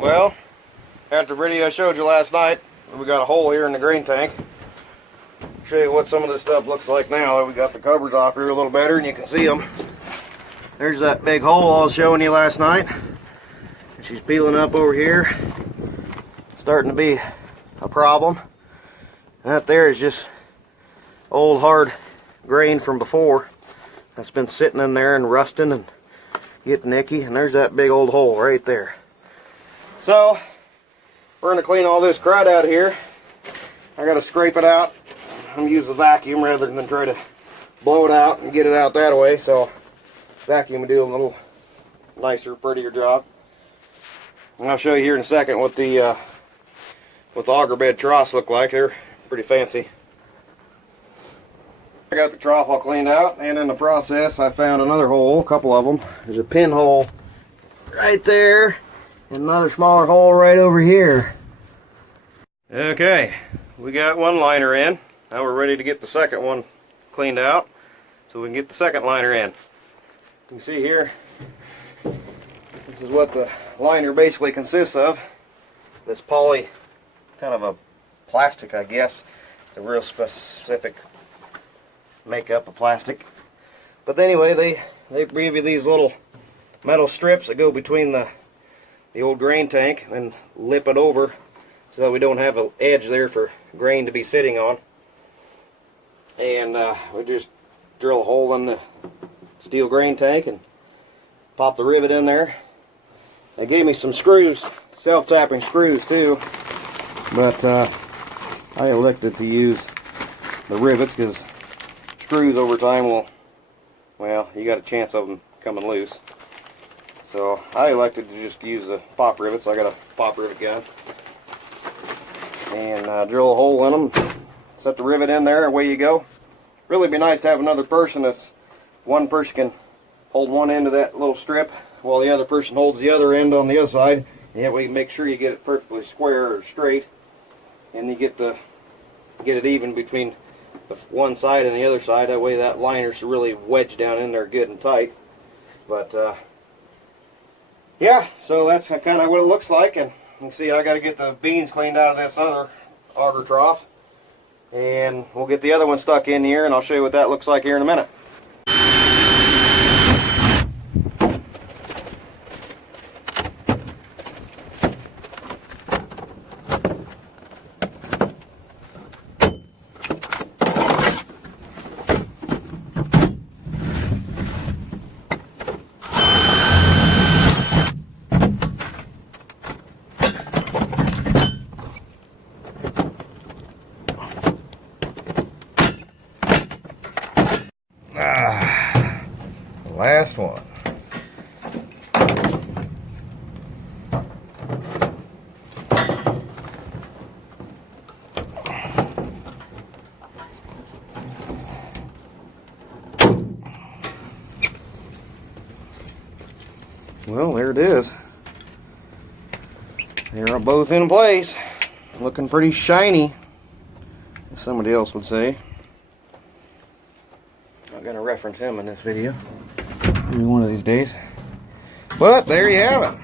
Well, after the video I showed you last night, we got a hole here in the grain tank. Show you what some of this stuff looks like now. We got the covers off here a little better and you can see them. There's that big hole I was showing you last night. And she's peeling up over here. Starting to be a problem. That there is just old hard grain from before. That's been sitting in there and rusting and getting icky. And there's that big old hole right there. So, we're going to clean all this crud out of here. I got to scrape it out. I'm going to use the vacuum rather than try to blow it out and get it out that way. So, vacuum will do a little nicer, prettier job. And I'll show you here in a second what the auger bed troughs look like. They're pretty fancy. I got the trough all cleaned out, and in the process I found another hole, a couple of them. There's a pinhole right there. And another smaller hole right over here. Okay, we got one liner in. Now we're ready to get the second one cleaned out so we can get the second liner in. You can see here, this is what the liner basically consists of. This poly, kind of a plastic, I guess. It's a real specific makeup of plastic. But anyway, they give you these little metal strips that go between the old grain tank and lip it over so that we don't have an edge there for grain to be sitting on. And we just drill a hole in the steel grain tank and pop the rivet in there. They gave me some screws, self-tapping screws too, but I elected to use the rivets because screws over time will, well, you got a chance of them coming loose. So I elected to just use the pop rivets. I got a pop rivet gun. And drill a hole in them. Set the rivet in there, away you go. Really be nice to have another person that's, one person can hold one end of that little strip while the other person holds the other end on the other side. And that way you make sure you get it perfectly square or straight. And you get it even between the one side and the other side. That way that liner's really wedged down in there good and tight. But yeah, so that's kind of what it looks like. And you can see I got to get the beans cleaned out of this other auger trough. And we'll get the other one stuck in here, and I'll show you what that looks like here in a minute. Last one. Well, there it is. They're both in place. Looking pretty shiny, as somebody else would say. I'm going to reference him in this video. Maybe one of these days. But there you have it.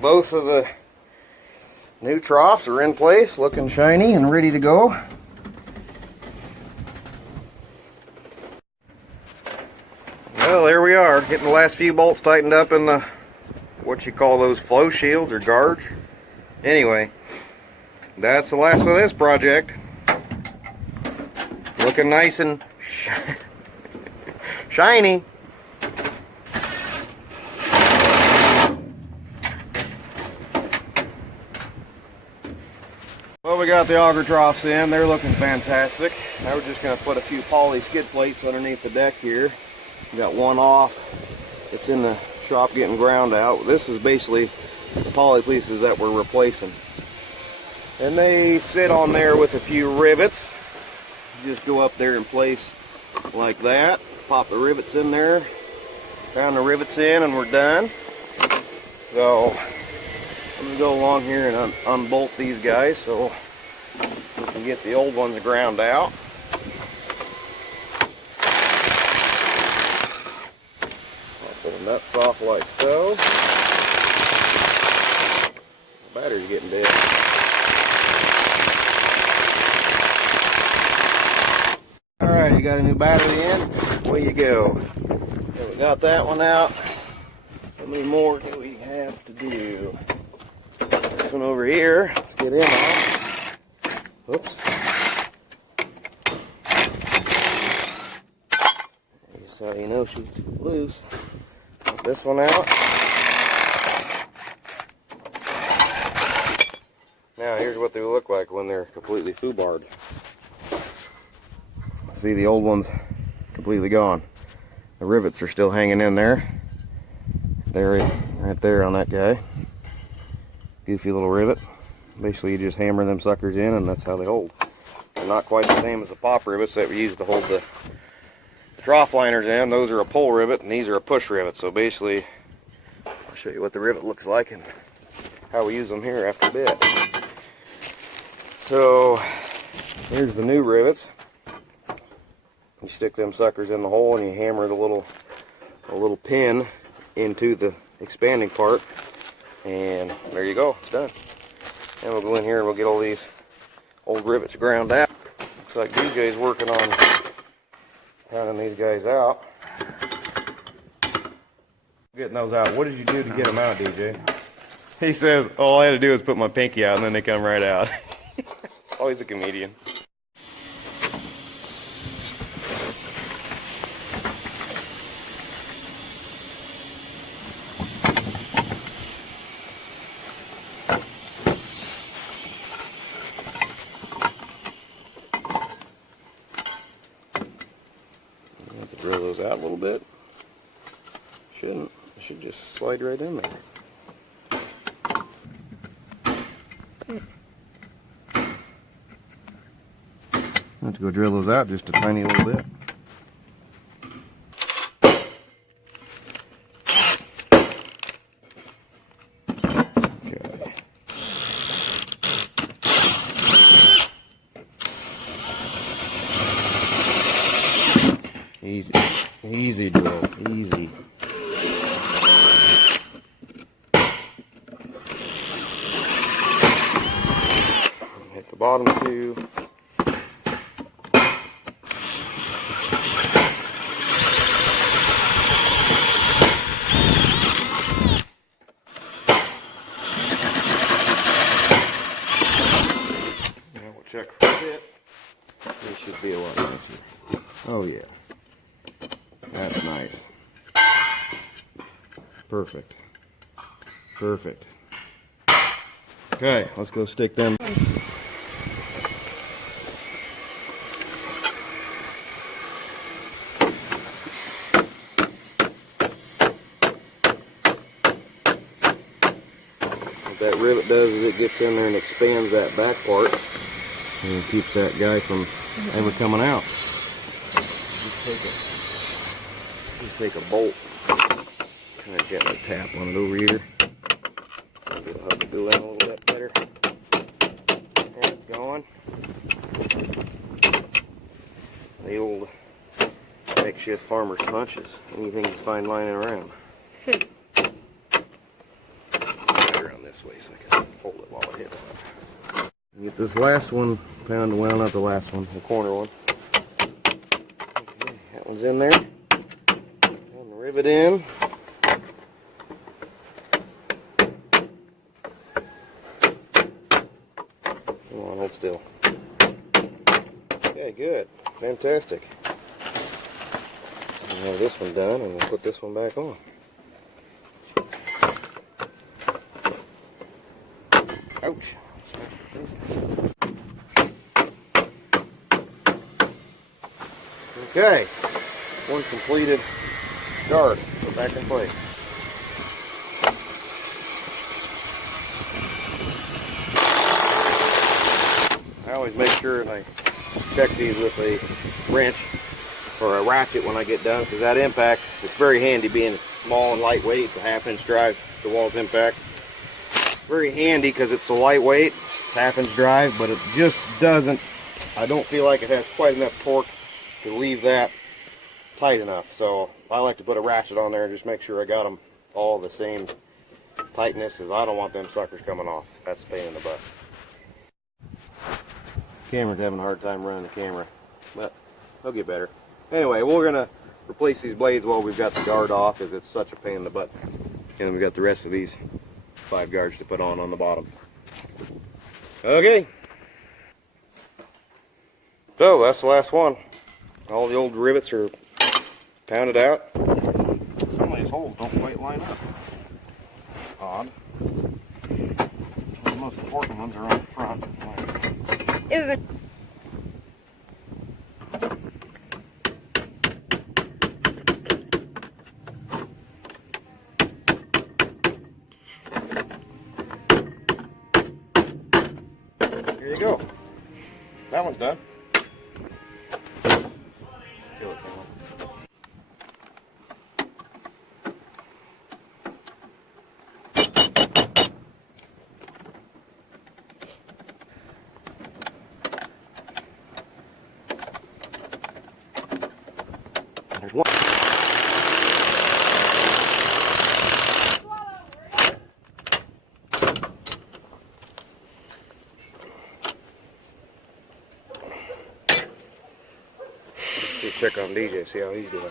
Both of the new troughs are in place, looking shiny and ready to go. Well, there we are, getting the last few bolts tightened up in the, what you call those, flow shields or guards. Anyway, that's the last of this project. Looking nice and shiny. Well, we got the auger troughs in. They're looking fantastic. Now we're just going to put a few poly skid plates underneath the deck here. We got one off. It's in the shop getting ground out. This is basically the poly pieces that we're replacing. And they sit on there with a few rivets. Just go up there in place like that. Pop the rivets in there. Pound the rivets in and we're done. So I'm going to go along here and unbolt these guys so we can get the old ones ground out. I'll put nuts off like so. The battery's getting dead. Alright, you got a new battery in. Away you go. Okay, we got that one out. How many more do we have to do? This one over here. Let's get in on. Whoops. So you know she's loose. Get this one out. Now here's what they look like when they're completely foobarred. See, the old one's completely gone. The rivets are still hanging in there. There, right there on that guy. Goofy little rivet. Basically you just hammer them suckers in and that's how they hold. They're not quite the same as the pop rivets that we use to hold the trough liners in. Those are a pull rivet and these are a push rivet. So basically, I'll show you what the rivet looks like and how we use them here after a bit. So here's the new rivets. You stick them suckers in the hole and you hammer the little pin into the expanding part, and there you go, it's done. And we'll go in here and we'll get all these old rivets ground out. Looks like DJ's working on pounding these guys out. Getting those out. What did you do to get them out, DJ? He says, all I had to do was put my pinky out and then they come right out. Always a comedian. Have to drill those out a little bit. Shouldn't. It should just slide right in there. I have to go drill those out just a tiny little bit. Okay. Easy. Easy drill. Easy. Hit the bottom two. Check for fit. This should be a lot nicer. Oh yeah. That's nice. Perfect. Perfect. Okay, let's go stick them. What that rivet does is it gets in there and expands that back part. And it keeps that guy from ever coming out. Just take a bolt, kind of gently tap on it over here. It'll help it go in a little bit better. There it's going. The old makeshift farmer's punches. Anything you find lying around. Right around this way so I can hold it while I hit it. Get this last one pounded, well, not the last one, the corner one. Okay, that one's in there. And the rivet in. Come on, hold still. Okay, good. Fantastic. We have this one done, and we'll put this one back on. Ouch. Okay, one completed guard. Put back in place. I always make sure and I check these with a wrench or a ratchet when I get done, because that impact, it's very handy being small and lightweight. It's a 1/2-inch drive, the wall's impact. Very handy because it's so lightweight, 1/2-inch drive, but it just doesn't, I don't feel like it has quite enough torque to leave that tight enough. So I like to put a ratchet on there and just make sure I got them all the same tightness, because I don't want them suckers coming off. That's a pain in the butt. Camera's having a hard time running the camera, but they'll get better. Anyway, we're gonna replace these blades while we've got the guard off, as it's such a pain in the butt. And then we got the rest of these 5 guards to put on the bottom. Okay. So that's the last one. All the old rivets are pounded out. Some of these holes don't quite line up. Odd. The most important ones are on the front. Is it? Here you go. That one's done. Feel it come up. There's one. Let's check on DJ, see how he's doing.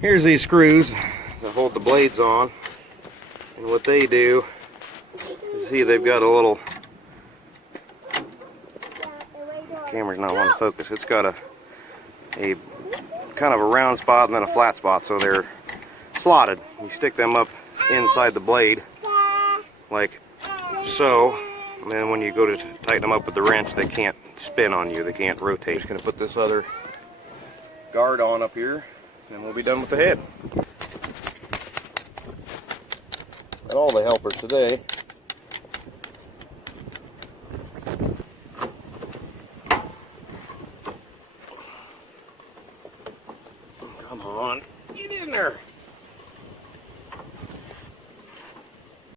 Here's these screws that hold the blades on, and what they do is, see, they've got a little, camera's not wanting to focus, it's got a kind of a round spot and then a flat spot, so they're slotted. You stick them up inside the blade like so, and then when you go to tighten them up with the wrench, they can't spin on you, they can't rotate. Just going to put this other guard on up here, and we'll be done with the head. And all the helpers today